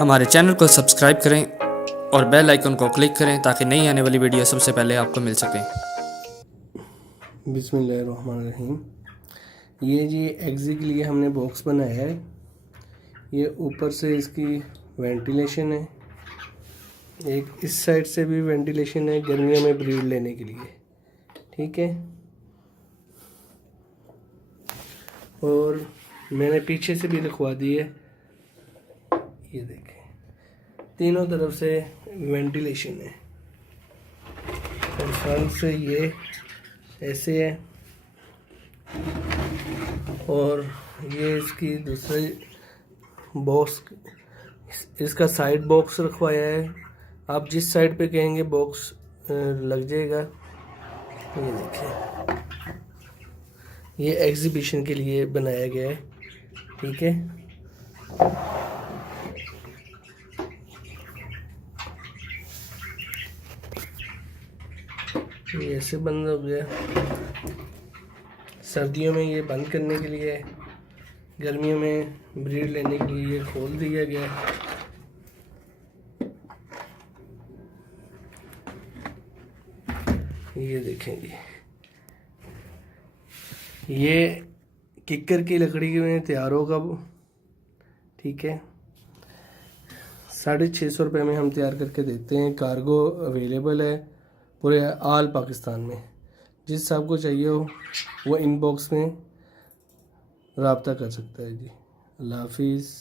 हमारे चैनल को सब्सक्राइब करें और बेल आइकन को क्लिक करें ताकि नई आने वाली वीडियो सबसे पहले आपको मिल सके। बिस्मिल्लाहिर्रहमानिर्रहीम। ये जी एग्ज़ी के लिए हमने बॉक्स बनाया है। ये ऊपर से इसकी वेंटिलेशन है, एक इस साइड से भी वेंटिलेशन है गर्मियों में ब्रीड लेने के लिए, ठीक है। और मैंने पीछे से भी रखवा दी है, ये देखें, तीनों तरफ से वेंटिलेशन है। और फ्रंट से ये ऐसे है, और ये इसकी दूसरी बॉक्स, इसका साइड बॉक्स रखवाया है। आप जिस साइड पे कहेंगे बॉक्स लग जाएगा। ये देखिए, ये एग्जीबिशन के लिए बनाया गया है, ठीक है। ये ऐसे बंद हो गया, सर्दियों में ये बंद करने के लिए है, गर्मियों में ब्रीड लेने के लिए ये खोल दिया गया है। ये देखेंगे, ये किक्कर की लकड़ी में तैयार होगा वो, ठीक है। 650 रुपये में हम तैयार करके देते हैं। कार्गो अवेलेबल है पूरे आल पाकिस्तान में। जिस साहब को चाहिए हो वो इनबॉक्स में रब्ता कर सकता है जी। अल्लाह हाफिज़।